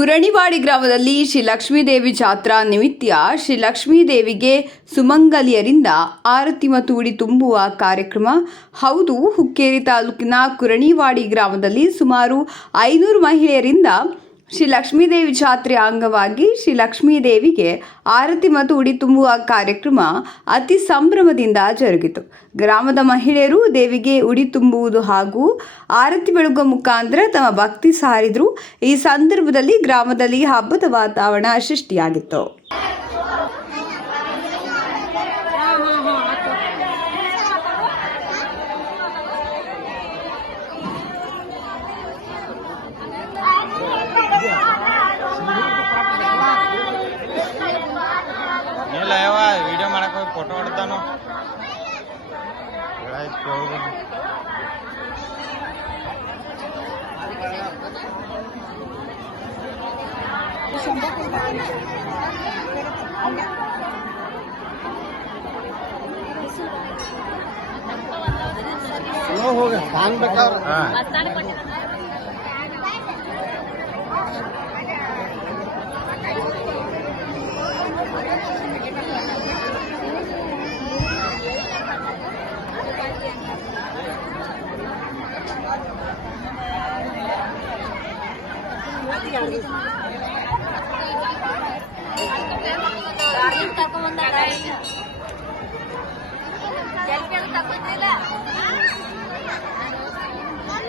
ಕುರಣಿವಾಡಿ ಗ್ರಾಮದಲ್ಲಿ ಶ್ರೀ ಲಕ್ಷ್ಮೀದೇವಿ ಜಾತ್ರಾ ನಿಮಿತ್ತ ಶ್ರೀ ಲಕ್ಷ್ಮೀದೇವಿಗೆ ಸುಮಂಗಲಿಯರಿಂದ ಆರತಿ ಮತ್ತು ಉಡಿ ತುಂಬುವ ಕಾರ್ಯಕ್ರಮ. ಹೌದು, ಹುಕ್ಕೇರಿ ತಾಲೂಕಿನ ಕುರಣಿವಾಡಿ ಗ್ರಾಮದಲ್ಲಿ ಸುಮಾರು ಐನೂರು ಮಹಿಳೆಯರಿಂದ ಶ್ರೀ ಲಕ್ಷ್ಮೀದೇವಿ ಜಾತ್ರೆ ಅಂಗವಾಗಿ ಶ್ರೀ ಲಕ್ಷ್ಮೀದೇವಿಗೆ ಆರತಿ ಮತ್ತು ಉಡಿ ತುಂಬುವ ಕಾರ್ಯಕ್ರಮ ಅತಿ ಸಂಭ್ರಮದಿಂದ ಜರುಗಿತು. ಗ್ರಾಮದ ಮಹಿಳೆಯರು ದೇವಿಗೆ ಉಡಿ ತುಂಬುವುದು ಹಾಗೂ ಆರತಿ ಬೆಳಗುವ ಮುಖಾಂತರ ತಮ್ಮ ಭಕ್ತಿ ಸಾರಿದ್ರು. ಈ ಸಂದರ್ಭದಲ್ಲಿ ಗ್ರಾಮದಲ್ಲಿ ಹಬ್ಬದ ವಾತಾವರಣ ಸೃಷ್ಟಿಯಾಗಿತ್ತು. ಫೋಟೋ ಹೊಡ್ತಾನು ಆಯ್ತು ಹೋಗ್ಬಾ. ಹಾ. ತಗೊಂಡಿಲ್ಲ